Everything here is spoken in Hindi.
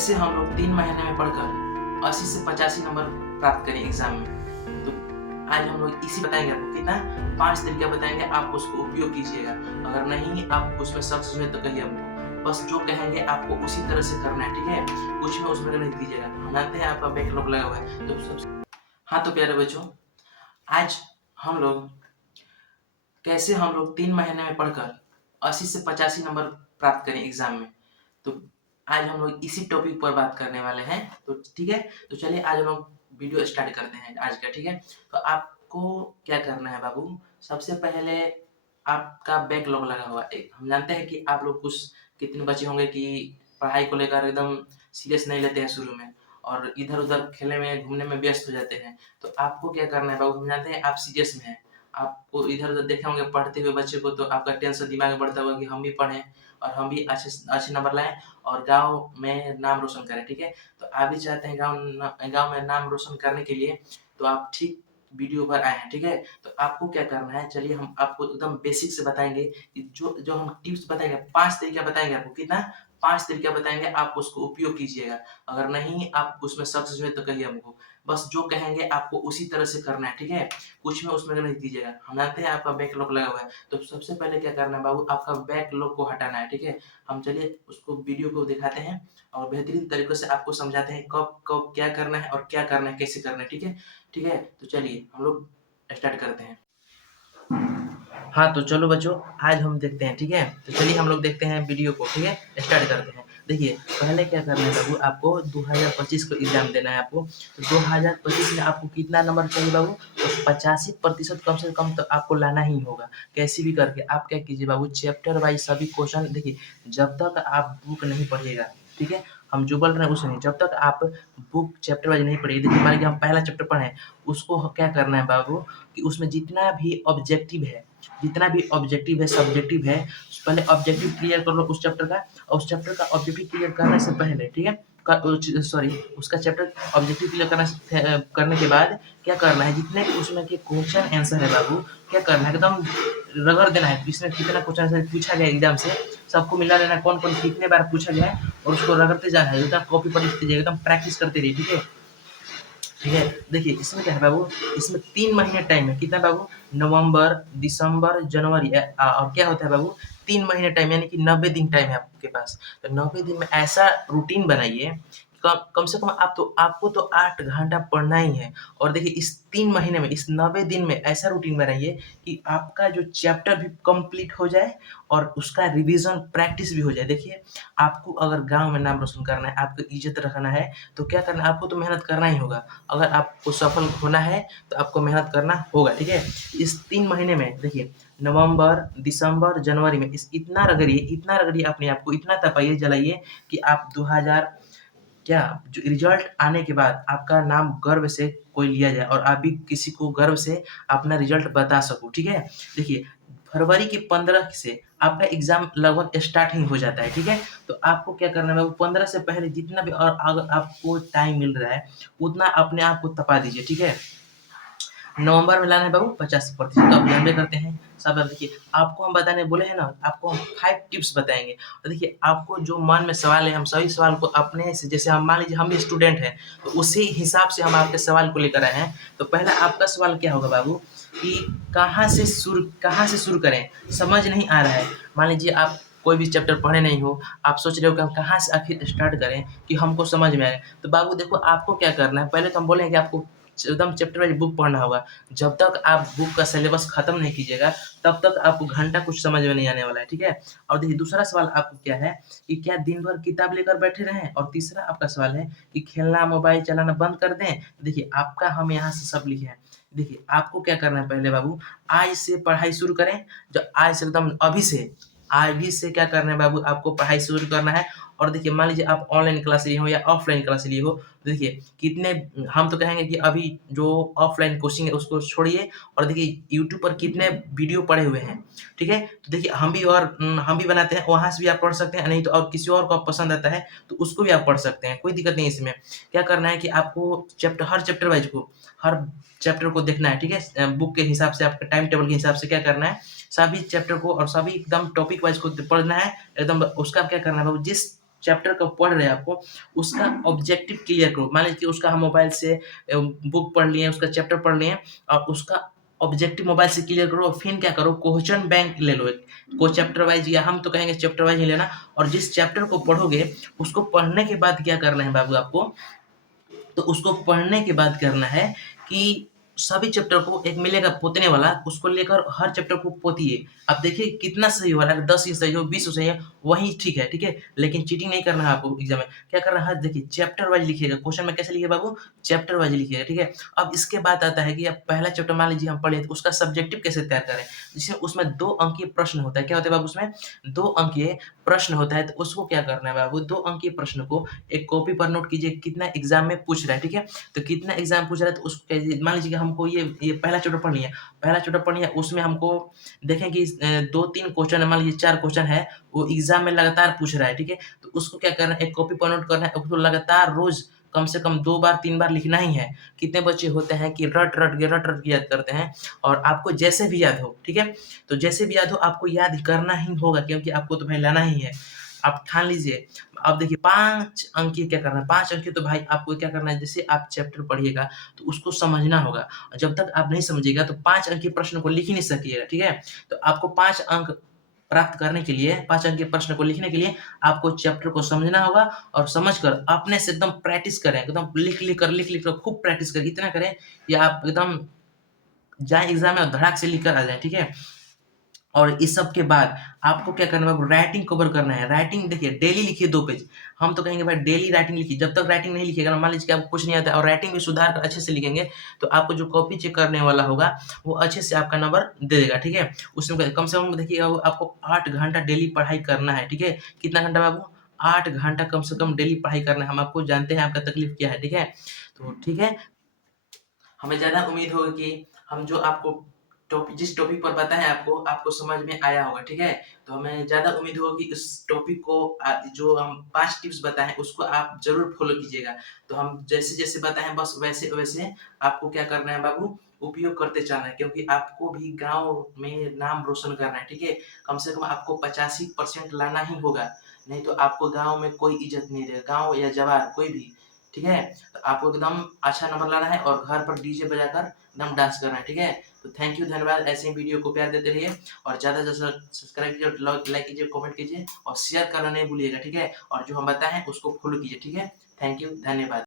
कैसे हम लोग 3 महीने में पढ़कर 80 से 85 नंबर प्राप्त करें एग्जाम में। तो आज हम लोग इसी बताएंगे आपको कितना 5 तरीका बताएंगे, आप उसको उपयोग कीजिएगा। अगर नहीं आप उसमें सक्सेस हुए तो कहिए हमको, बस जो कहेंगे आपको उसी तरह से करना है, ठीक है। कुछ में उसमें नहीं दीजिएगा। हम जानते हैं आपका बैकलॉग लगा हुआ है तो सब। हाँ तो प्यारे बच्चों, आज हम लोग कैसे हम लोग 3 महीने में पढ़कर 80 से 85 नंबर प्राप्त करें एग्जाम में। तो आज हम लोग इसी टॉपिक पर बात करने वाले हैं। तो ठीक है, तो चलिए आज हम लोग वीडियो स्टार्ट करते हैं आज का, ठीक है। तो आपको क्या करना है बाबू, सबसे पहले आपका बैकलॉग लगा हुआ एक, हम जानते हैं कि आप लोग कुछ कितने बच्चे होंगे कि पढ़ाई को लेकर एकदम सीरियस नहीं लेते हैं शुरू में, और इधर उधर खेलने में घूमने में व्यस्त हो जाते हैं। तो आपको क्या करना है बाबू, हम जानते हैं आप सीरियस में हैं। आपको इधर उधर देखे होंगे पढ़ते हुए बच्चे को, तो आपका टेंशन दिमाग में बढ़ता होगा कि हम भी पढ़ें और हम भी अच्छे अच्छे नंबर लाएं और गाँव में नाम रोशन करें, ठीक है। तो आप भी चाहते हैं गाँव में नाम रोशन करने के लिए, तो आप ठीक वीडियो पर आए हैं, ठीक है। तो आपको क्या करना है, चलिए हम आपको एकदम बेसिक से बताएंगे कि जो जो हम टिप्स बताएंगे, 5 तरीका बताएंगे आपको, कितना 5 तरीका बताएंगे, आप उसको उपयोग कीजिएगा। अगर नहीं आप उसमें सक्सेस हुए तो कहिए हमको, बस जो कहेंगे आपको उसी तरह से करना है, ठीक है। कुछ में उसमें नहीं दीजिएगा। हम जानते हैं आपका बैकलॉग लगा हुआ है, तो सबसे पहले क्या करना है बाबू, आपका बैकलॉग को हटाना है, ठीक है। हम चलिए उसको वीडियो को दिखाते हैं और बेहतरीन तरीके से आपको समझाते हैं कब कब क्या करना है और क्या करना है, कैसे करना है, ठीक है। ठीक है, तो चलिए हम लोग स्टार्ट करते हैं। हाँ तो चलो बच्चों, आज हम देखते हैं, ठीक है। तो चलिए हम लोग देखते हैं वीडियो को, ठीक है, स्टार्ट करते हैं। देखिए पहले क्या करना है बाबू, आपको 2025 को एग्जाम देना है आपको। तो 2025 में आपको कितना नंबर चाहिए बाबू, तो 85% कम से कम तो आपको लाना ही होगा, कैसे भी करके। आप क्या कीजिए बाबू, चैप्टर वाइज सभी क्वेश्चन देखिए। जब तक आप बुक नहीं पढ़िएगा, ठीक है, हम जो बोल रहे हैं उसे नहीं, जब तक आप बुक चैप्टर वाइज नहीं पढ़िए। देखिए मान लीजिए हम पहला चैप्टर पढ़े, उसको क्या करना है बाबू कि उसमें जितना भी ऑब्जेक्टिव है, सब्जेक्टिव है, पहले ऑब्जेक्टिव क्लियर कर लो उस चैप्टर का। और उस चैप्टर का ऑब्जेक्टिव क्लियर करने से पहले, ठीक है, सॉरी, उसका चैप्टर ऑब्जेक्टिव क्लियर करने के बाद क्या करना है, जितने भी उसमें के क्वेश्चन आंसर है बाबू, क्या करना है, एकदम रगड़ देना है। इसमें कितना क्वेश्चन आंसर पूछा गया एग्जाम से, सबको मिला लेना है, कौन कौन कितने बार पूछा गया है, और उसको रगड़ते जाना है, एकदम कॉपी पर लिखते जाइए, एकदम प्रैक्टिस करते रहिए, ठीक है। ठीक है, देखिए इसमें क्या है बाबू, इसमें 3 महीने टाइम है, कितना बाबू, नवंबर, दिसंबर, जनवरी, और क्या होता है बाबू, 3 महीने टाइम, यानी कि 90 दिन टाइम है आपके पास। तो 90 दिन में ऐसा रूटीन बनाइए, कम से कम आपको तो 8 घंटा पढ़ना ही है। और देखिए इस 3 महीने में, इस 90 दिन में ऐसा रूटीन बनाइए कि आपका जो चैप्टर भी कंप्लीट हो जाए और उसका रिवीजन प्रैक्टिस भी हो जाए। देखिए आपको अगर गाँव में नाम रोशन करना है, आपको इज़्ज़त रखना है, तो क्या करना है, आपको तो मेहनत करना ही होगा। अगर आपको सफल होना है तो आपको मेहनत करना होगा, ठीक है। इस 3 महीने में देखिए, नवंबर, दिसंबर, जनवरी में इतना रगड़िए अपने आप को, इतना तपाइए, जलाइए कि आप 2000 क्या जो रिजल्ट आने के बाद आपका नाम गर्व से कोई लिया जाए और आप भी किसी को गर्व से अपना रिजल्ट बता सको, ठीक है। देखिए फरवरी के 15 से आपका एग्जाम लगभग स्टार्टिंग हो जाता है, ठीक है। तो आपको क्या करना है, 15 से पहले जितना भी, और अगर आपको टाइम मिल रहा है उतना अपने आप को तपा दीजिए, ठीक है। नवंबर में लाना है बाबू 50%, तो आप जानबे करते हैं सब। अब देखिए आपको हम बताने बोले हैं ना, आपको हम 5 टिप्स बताएंगे। तो देखिए आपको जो मन में सवाल है, हम सभी सवाल को अपने से, जैसे हम मान लीजिए हम भी स्टूडेंट हैं, तो उसी हिसाब से हम आपके सवाल को लेकर आए हैं। तो पहला आपका सवाल क्या होगा बाबू कि कहाँ से शुरू करें, समझ नहीं आ रहा है। मान लीजिए आप कोई भी चैप्टर पढ़े नहीं हो, आप सोच रहे हो कि हम कहाँ से आखिर स्टार्ट करें कि हमको समझ में आए। तो बाबू देखो आपको क्या करना है, पहले तो हम बोलेंगे कि आपको एकदम चैप्टर वाइज बुक पढ़ना होगा। जब तक आप बुक का सिलेबस खत्म नहीं कीजिएगा, तब तक आपको घंटा कुछ समझ में नहीं आने वाला है, ठीक है। और देखिए दूसरा सवाल आपको क्या है कि क्या दिन भर किताब लेकर बैठे रहें, और तीसरा आपका सवाल है कि खेलना, मोबाइल चलाना बंद कर दें। देखिए आपका हम यहाँ से सब लिखे हैं। देखिए आपको क्या करना है, पहले बाबू आज से पढ़ाई शुरू करें। जो आज से एकदम अभी से क्या करना है बाबू, आपको पढ़ाई शुरू करना है। और देखिए मान लीजिए आप ऑनलाइन क्लास लिए हो या ऑफलाइन क्लास लिए हो, देखिए कितने, हम तो कहेंगे कि अभी जो ऑफलाइन कोचिंग है उसको छोड़िए, और देखिए यूट्यूब पर कितने वीडियो पड़े हुए हैं, ठीक है। तो देखिए हम भी बनाते हैं, वहाँ से भी आप पढ़ सकते हैं, नहीं तो और किसी और को पसंद आता है तो उसको भी आप पढ़ सकते हैं, कोई दिक्कत नहीं है इसमें। क्या करना है कि आपको हर चैप्टर वाइज को, हर चैप्टर को देखना है, ठीक है। बुक के हिसाब से, आपके टाइम टेबल के हिसाब से क्या करना है, सभी चैप्टर को और सभी एकदम टॉपिक वाइज को पढ़ना है एकदम। उसका क्या करना है बाबू, जिस चैप्टर का पढ़ रहे हैं आपको, उसका ऑब्जेक्टिव क्लियर करो। मान लीजिए उसका हम मोबाइल से बुक पढ़ लिए, उसका चैप्टर पढ़ लिए और उसका ऑब्जेक्टिव मोबाइल से क्लियर करो। फिर क्या करो, क्वेश्चन बैंक ले लो एक, को चैप्टर वाइज, या हम तो कहेंगे चैप्टर वाइज ही लेना। और जिस चैप्टर को पढ़ोगे उसको पढ़ने के बाद क्या करना है बाबू आपको, तो उसको पढ़ने के बाद करना है कि सभी चैप्टर को एक मिलेगा पोतने वाला, उसको लेकर हर चैप्टर को पोतिए। अब देखिए कितना सही हो रहा है, 10 ही सही हो, 20 सही है, वही ठीक है, ठीक है। लेकिन चीटिंग नहीं करना है आपको एग्जाम में। क्या करना है, देखिए चैप्टर वाइज लिखिएगा। क्वेश्चन में कैसे लिखिए बाबू, चैप्टर वाइज लिखिएगा, ठीक है। अब इसके बाद आता है कि अब पहला चैप्टर मान लीजिए हम पढ़े, तो उसका सब्जेक्टिव कैसे तैयार करें, जिसमें उसमें 2 अंकीय प्रश्न होता है। क्या होता है बाबू उसमें, 2 अंकीय प्रश्न होता है। तो उसको क्या करना है बाबू, 2 अंकीय प्रश्न को एक कॉपी पर नोट कीजिए, कितना एग्जाम में पूछ रहा है, ठीक है। तो कितना एग्जाम पूछ रहा है, तो उसको मान लीजिए कि हमको ये पहला चैप्टर पढ़ लिया, पहला चैप्टर पढ़ लिया, उसमें हमको देखें कि 2-3 क्वेश्चन है, मान लीजिए 4 क्वेश्चन है, वो एग्जाम में लगातार पूछ रहा है, ठीक है। तो उसको क्या करना है, एक कॉपी पर नोट करना है, उसको लगातार रोज कम से कम 2 बार 3 बार लिखना ही है। कितने बच्चे होते हैं कि रट के याद करते हैं, और आपको जैसे भी याद हो, ठीक है। तो जैसे भी याद हो आपको याद करना ही होगा, क्योंकि आपको तो भाई लाना ही है। आप ठान लीजिए। अब देखिए 5 अंक की क्या करना है, 5 अंक की तो भाई आपको क्या करना है, जैसे आप चैप्टर पढ़िएगा तो उसको समझना होगा। और जब तक आप नहीं समझिएगा तो 5 अंक के प्रश्न को लिख ही नहीं सकिएगा, ठीक है। तो आपको 5 अंक प्राप्त करने के लिए, 5 अंक के प्रश्न को लिखने के लिए आपको चैप्टर को समझना होगा, और समझकर अपने से एकदम प्रैक्टिस करें, एकदम लिख कर खूब प्रैक्टिस करें, इतना करें कि आप एकदम जाएँ एग्ज़ाम में और धड़ाक से लिख कर आ जाएँ, ठीक है। और इस सब के बाद आपको क्या करना है, राइटिंग कवर करना है। राइटिंग देखिए डेली लिखिए 2 पेज। हम तो कहेंगे भाई डेली राइटिंग लिखिए। जब तक राइटिंग नहीं लिखिएगा ना, मान लीजिए कि आपको कुछ नहीं आता है और राइटिंग भी सुधार कर अच्छे से लिखेंगे, तो आपको जो कॉपी चेक करने वाला होगा, वो अच्छे से आपका नंबर दे देगा, ठीक है। उसमें कम से कम देखिए आपको 8 घंटा डेली पढ़ाई करना है, ठीक है। कितना घंटा बाबू? 8 घंटा कम से कम डेली पढ़ाई करना है। हम आपको जानते हैं आपका तकलीफ क्या है, ठीक है। तो ठीक है, हमें ज़्यादा उम्मीद होगी कि हम जो आपको जिस टॉपिक पर बताएँ आपको, आपको समझ में आया होगा, ठीक है? तो हमें ज़्यादा उम्मीद होगी कि इस टॉपिक को जो हम 5 टिप्स बताएँ उसको आप ज़रूर फ़ॉलो कीजिएगा। तो हम जैसे-जैसे बताएँ बस वैसे-वैसे आपको क्या करना है बाबू, उपयोग करते जाना है, क्योंकि आपको भी गाँव में नाम रोशन करना है, ठीक है? कम से कम आपको 85% लाना ही होगा, नहीं तो आपको गाँव में कोई इज़्ज़त नहीं देगा, गाँव या जवार कोई भी, ठीक है? तो आपको एकदम अच्छा नंबर लाना है और घर पर डीजे बजाकर एकदम डांस करना है, ठीक है? तो थैंक यू, धन्यवाद। ऐसे ही वीडियो को प्यार देते रहिए और ज़्यादा से ज़्यादा सब्सक्राइब कीजिए, लाइक कीजिए, कमेंट कीजिए और शेयर करना नहीं भूलिएगा, ठीक है? और जो हम बताएँ उसको फॉलो कीजिए, ठीक है? थैंक यू, धन्यवाद।